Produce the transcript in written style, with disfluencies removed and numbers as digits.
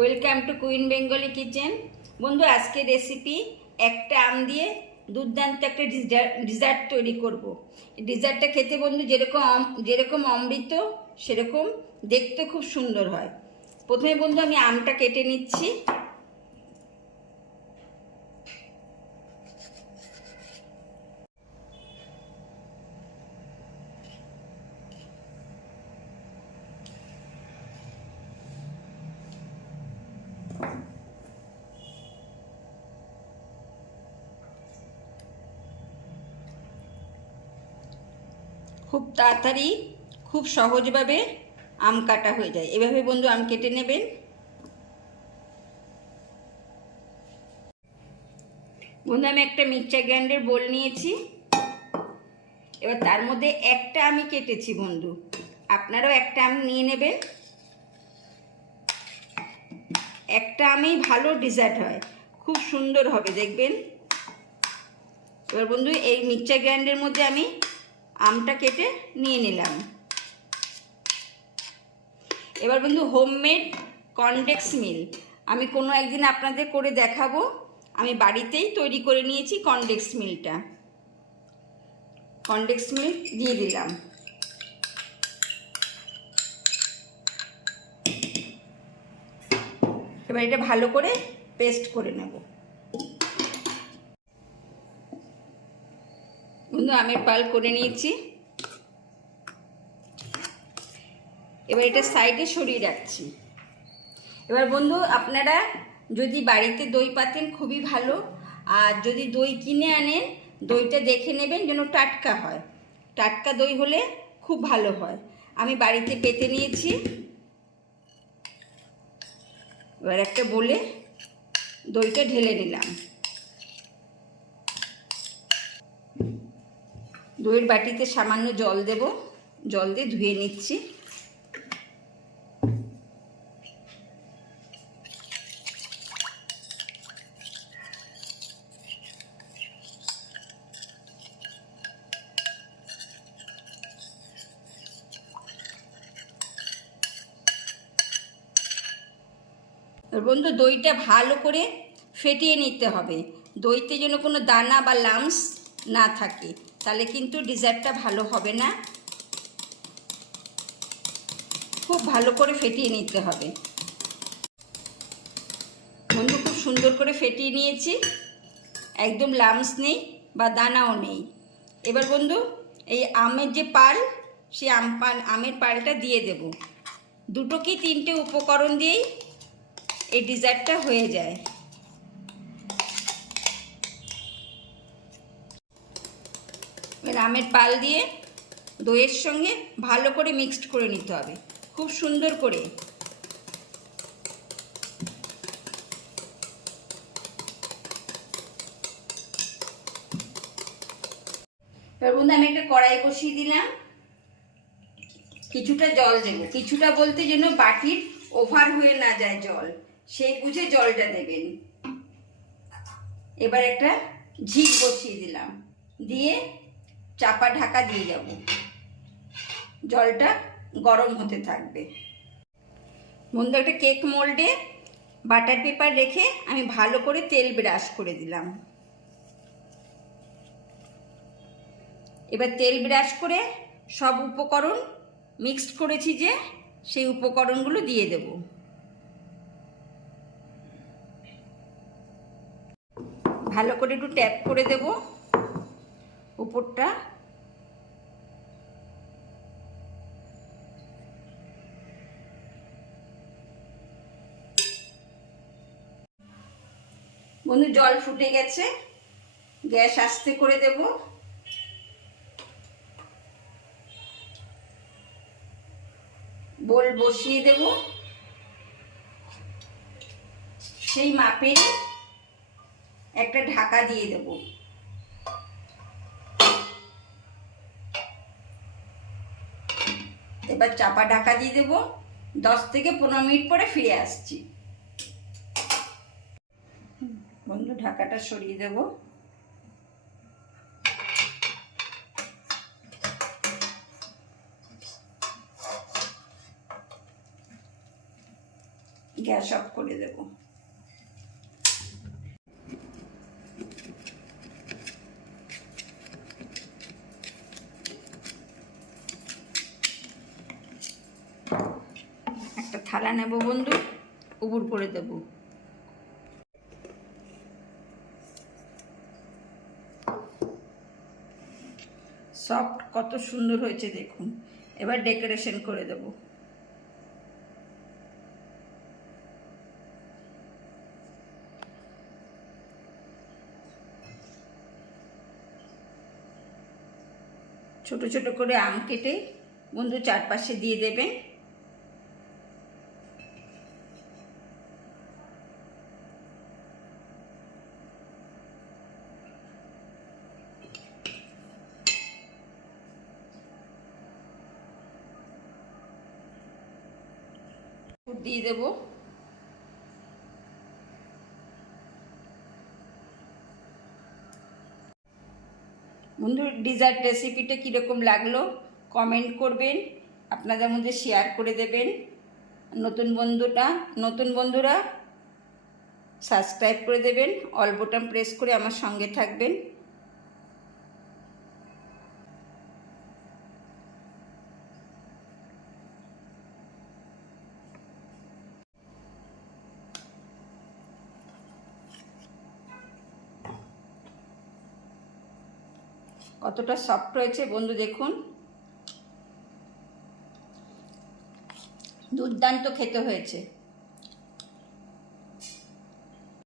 Welcome to queen Bengali kitchen. বন্ধু, আজকে recipe একটা আম দিয়ে দুর্দান্ত একটা ডিজার্ট তৈরি করব। ডিজার্টটা খেতে বন্ধু যেরকম অমৃত সেরকম দেখতে খুব সুন্দর হয়। প্রথমে বন্ধু আমি আমটা কেটে নিচ্ছি। খুব তাড়াতাড়ি খুব সহজভাবে আম কাটা হয়ে যায়। এভাবে বন্ধু আম কেটে নেবেন। বন্ধু, আমি একটা মিক্সচার গ্রাইন্ডার বোল নিয়েছি। এবার তার মধ্যে একটা আমি কেটেছি বন্ধু, আপনারাও একটা আম নিয়ে নেবেন। একটা আমেই ভালো ডেজার্ট হয়, খুব সুন্দর হবে দেখবেন। এবার বন্ধু এই মিক্সচার গ্রাইন্ডারের মধ্যে আমি আমটা কেটে নিয়ে নিলাম। এবার বন্ধু হোমমেড কর্নডেক্স মিল আমি কোনো একদিন আপনাদের করে দেখাবো। আমি বাড়িতেই তৈরি করে নিয়েছি কর্নডেক্স মিলটা। কর্নডেক্স মিল দিয়ে দিলাম। এবার এটা ভালো করে পেস্ট করে নেব। বন্ধু আমের পাল করে নিয়েছি। এবার এটা সাইডে সরিয়ে রাখছি। এবার বন্ধু আপনারা যদি বাড়িতে দই পাতেন খুবই ভালো, আর যদি দই কিনে আনেন দইটা দেখে নেবেন যেন টাটকা হয়। টাটকা দই হলে খুব ভালো হয়। আমি বাড়িতে পেতে নিয়েছি। এবার একটা বলে দইটা ঢেলে নিলাম। দইয়ের বাটিতে সামান্য জল দেব, জল দিয়ে ধুয়ে নিচ্ছি। বন্ধু দইটা ভালো করে ফেটিয়ে নিতে হবে। দইতে যেন কোনো দানা বা লামস না থাকে, তাহলে কিন্তু ডেজার্টটা ভালো হবে না। খুব ভালো করে ফেটিয়ে নিতে হবে। বন্ধু খুব সুন্দর করে ফেটিয়ে নিয়েছি, একদম লামস নেই বা দানাও নেই। এবার বন্ধু এই আমের যে পাল, সেই আমের পালটা দিয়ে দেব। দুটো কি তিনটে উপকরণ দিয়েই এই ডেজার্টটা হয়ে যায়। এবার আমের পাল দিয়ে দইয়ের সঙ্গে ভালো করে মিক্সড করে নিতে হবে খুব সুন্দর করে। এবার বন্ধু আমি একটা কড়াই বসিয়ে দিলাম। কিছুটা জল দেবো, কিছুটা বলতে যেন বাটির ওভার হয়ে না যায় জল, সেই বুঝে জলটা দেবেন। এবার একটা ঝিক বসিয়ে দিলাম, দিয়ে চাপা ঢাকা দিয়ে যাব। জলটা গরম হতে থাকবে। বন্ধু একটা কেক মোল্ডে বাটার পেপার রেখে আমি ভালো করে তেল ব্রাশ করে দিলাম। এবার তেল ব্রাশ করে সব উপকরণ মিক্সড করেছি যে সেই উপকরণগুলো দিয়ে দেব। ভালো করে একটু ট্যাপ করে দেব উপরটা। বন্ধু জল ফুটে গেছে, গ্যাস আস্তে করে দেব। বোল বসিয়ে দেব, সেই মাপে একটা ঢাকা দিয়ে দেব। এবার চাপা ঢাকা দিয়ে দেব। 10 থেকে 15 মিনিট পরে ফিরে আসছি। বন্ধু ঢাকাটা সরিয়ে দেব। গ্যাস অফ করে দেব। একটা থালা নেব বন্ধু, উবুর করে দেব। সফট কত সুন্দর হয়েছে দেখুন। এবার ডেকোরেশন করে দেব। ছোট ছোট করে আম কেটে বন্ধু চারপাশে দিয়ে দেবেন। দিয়ে দেব। বন্ধু ডিজার্ট রেসিপিটা কীরকম লাগলো কমেন্ট করবেন, আপনাদের মধ্যে শেয়ার করে দেবেন। নতুন বন্ধুরা সাবস্ক্রাইব করে দেবেন, অল বোতাম প্রেস করে আমার সঙ্গে থাকবেন। কতটা সফট হয়েছে বন্ধু দেখুন, দুর্দান্ত খেতে হয়েছে।